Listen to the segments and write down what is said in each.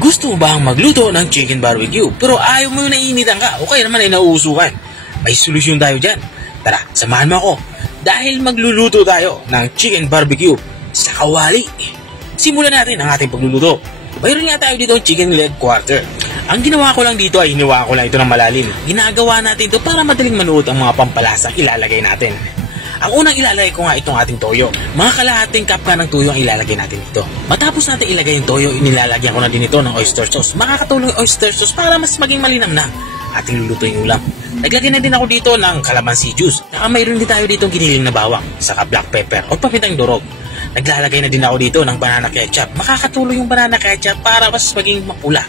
Gusto mo bang magluto ng chicken barbecue pero ayaw mo yung nainitan ka o kaya naman ay nauusukan? May solusyon tayo dyan. Tara, samahan mo ako dahil magluluto tayo ng chicken barbecue sa kawali. Simulan natin ang ating pagluluto. Mayroon nga tayo dito chicken leg quarter. Ang ginawa ko lang dito ay hiniwa ko lang ito ng malalim. Ginagawa natin ito para madaling manuot ang mga pampalasang ilalagay natin. Ang unang ilalagay ko nga itong ating toyo. Mga kalahating cup nga ng toyo ang ilalagay natin dito. Matapos natin ilagay yung toyo, inilalagyan ko na din ito ng oyster sauce. Makakatulong yung oyster sauce para mas maging malinamnam ating lulutuin yung ulam. Naglagay na din ako dito ng calamansi juice. Mayroon din tayo dito giniling na bawang, saka black pepper o papitang durog. Naglalagay na din ako dito ng banana ketchup. Makakatulong yung banana ketchup para mas maging mapula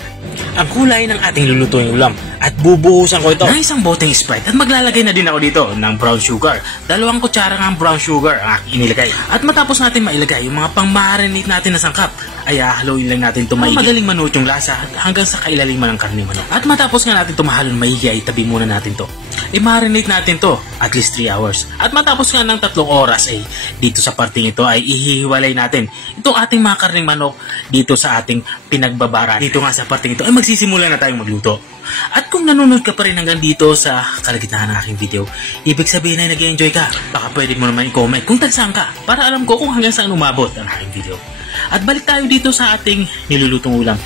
ang kulay ng ating lulutuin ulam. At bubuhusan ko ito ng isang boteng Sprite. At maglalagay na din ako dito ng brown sugar. 2 kutsara ng brown sugar ang aking inilagay. At matapos natin mailagay yung mga pang-marinate natin na sangkap, ay haluin lang natin ito maigi. Madaling manuot yung lasa hanggang sa kailaliman ng karne manok. At matapos nga natin ito mahalon maigi, ay tabi muna natin to. I-marinate natin to at least 3 hours. At matapos nga ng 3 oras ay dito sa parting ito ay ihihiwalay natin itong ating mga karneng manok dito sa ating pinagbabaran. Dito nga sa parting ito ay magsisimula na tayong magluto. At kung nanonood ka pa rin hanggang dito sa kalagitnaan ng aking video, ibig sabihin ay nag-enjoy ka. Baka pwede mo naman i-comment kung tagsaan ka para alam ko kung hanggang saan umabot ang aking video. At balik tayo dito sa ating nilulutong ulam.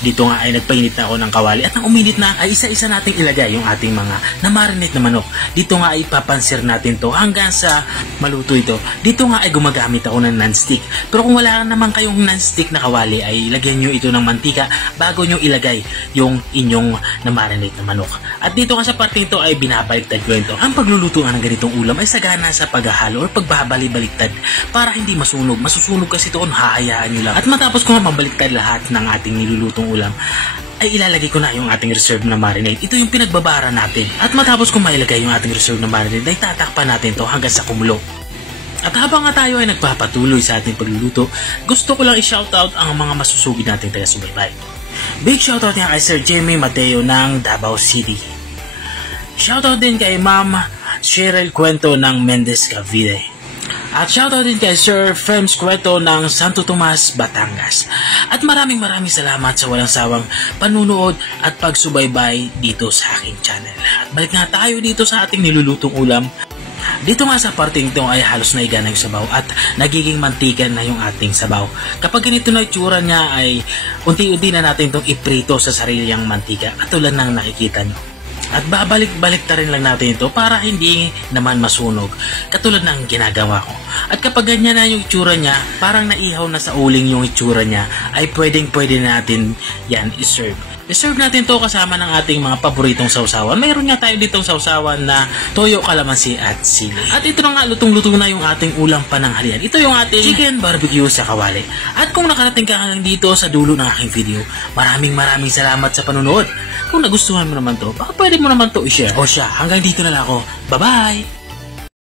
Dito nga ay nagpainit na ako ng kawali at nang uminit na ay isa-isa nating ilagay yung ating mga na-marinate na manok. Dito nga ay papansir natin to hanggang sa maluto ito. Dito nga ay gumagamit ako ng non-stick. Pero kung wala naman kayong non-stick na kawali ay lagyan nyo ito ng mantika bago nyo ilagay yung inyong na-marinate na manok. At dito nga sa parting ito ay binabaliktad ko ito. Ang pagluluto nga ng ganitong ulam ay sagana sa paghahalo o pagbabali-baliktad para hindi masunog. Masusunog kasi ito kung hahayaan nyo lang. At matapos ko nga mabaliktad lahat ng ating nilulutong ulam, ay ilalagay ko na yung ating reserve na marinade. Ito yung pinagbabara natin. At matapos kong mailagay yung ating reserve na marinade, ay tatakpan natin to hanggang sa kumulo. At habang nga tayo ay nagpapatuloy sa ating pagluluto, gusto ko lang i-shoutout ang mga masusugid nating taga-subaybay. Big shoutout nga kay Sir Jamie Mateo ng Davao City. Shoutout din kay Ma'am Cheryl Cuento ng Mendez Cavite. At shoutout din kay Sir Fems Cueto ng Santo Tomas, Batangas. At maraming salamat sa walang sawang panunood at pagsubaybay dito sa aking channel. At balik nga tayo dito sa ating nilulutong ulam. Dito nga sa parting ito ay halos naiga na yung sabaw at nagiging mantika na yung ating sabaw. Kapag ganito na itsura niya ay unti-unti na natin itong iprito sa sarilyang mantika at tulad ng nakikita nyo. At babalik-balik ta rin lang natin ito para hindi naman masunog katulad ng ginagawa ko. At kapag ganyan na yung itsura niya, parang naihaw na sa uling yung itsura niya, ay pwede natin yan iserve. I-serve natin to kasama ng ating mga paboritong sausawan. Mayroon nga tayo ditong sausawan na toyo, kalamansi at sili. At ito na nga, lutong-luto na yung ating ulam pananghalian. Ito yung ating chicken barbecue sa kawali. At kung nakarating ka lang dito sa dulo ng aking video, maraming salamat sa panonood. Kung nagustuhan mo naman to, baka pwede mo naman to i-share. O siya, hanggang dito na lang ako. Bye-bye!